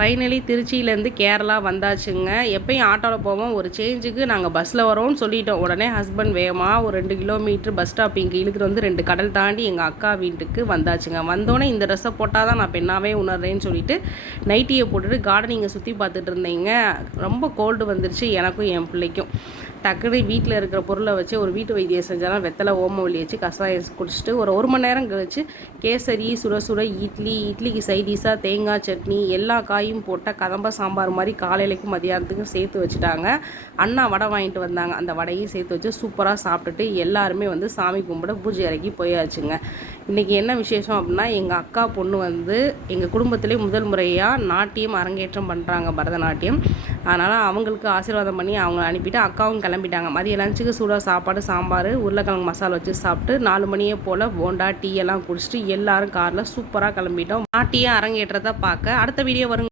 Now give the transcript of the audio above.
Finally திருச்சியிலேருந்து கேரளா வந்தாச்சுங்க. எப்பயும் ஆட்டோவில் போவோம், ஒரு சேஞ்சுக்கு நாங்கள் பஸ்ஸில் வரோம்னு சொல்லிட்டோம். உடனே ஹஸ்பண்ட் வேகமாக ஒரு 2 கிலோமீட்டர் பஸ் ஸ்டாப் இங்கே இழுத்துட்டு வந்து 2 கடல் தாண்டி எங்கள் அக்கா வீட்டுக்கு வந்தாச்சுங்க. வந்தோடனே இந்த ட்ரெஸ்ஸை போட்டால் தான் நான் பெண்ணாகவே உணர்றேன்னு சொல்லிட்டு நைட்டியை போட்டுட்டு கார்டனிங்கை சுற்றி பார்த்துட்டு இருந்தேங்க. ரொம்ப கோல்டு வந்துருச்சு எனக்கும் என் பிள்ளைக்கும். டக்குனு வீட்டில் இருக்கிற பொருளை வச்சு ஒரு வீட்டு வைத்தியம் செஞ்சாலும் வெத்தலை ஓமவல்லி வச்சு கஷாயம் குடிச்சிட்டு ஒரு மணி நேரம் கழிச்சு கேசரி, சுட சுட இட்லிக்கு சைடிஷாக தேங்காய் சட்னி, எல்லா காயும் போட்ட கதம்ப சாம்பார் மாதிரி காலையிலைக்கும் மதியானத்துக்கும் சேர்த்து வச்சுட்டாங்க. அண்ணா வடை வாங்கிட்டு வந்தாங்க, அந்த வடையும் சேர்த்து வச்சு சூப்பராக சாப்பிட்டுட்டு எல்லாருமே வந்து சாமி கும்பிட பூஜை அறைக்கு போயாச்சுங்க. இன்றைக்கி என்ன விசேஷம் அப்படின்னா, எங்கள் அக்கா பொண்ணு வந்து எங்கள் குடும்பத்திலே முதல் முறையாக நாட்டியம் அரங்கேற்றம் பண்ணுறாங்க, பரதநாட்டியம். அதனால் அவங்களுக்கு ஆசீர்வாதம் பண்ணி அவங்கள அனுப்பிட்டு அக்காவும் கிளம்பிட்டாங்க. மதிய லஞ்சுக்கு சூடாக சாப்பாடு, சாம்பார், உருளைக்கிழங்கு மசாலா வச்சு சாப்பிட்டு 4 மணியே போல் போண்டா டீ எல்லாம் குடிச்சிட்டு எல்லாரும் காரில் சூப்பராக கிளம்பிட்டோம். நாட்டியம் அரங்கேற்றத்தை பார்க்க. அடுத்த வீடியோ வருங்க.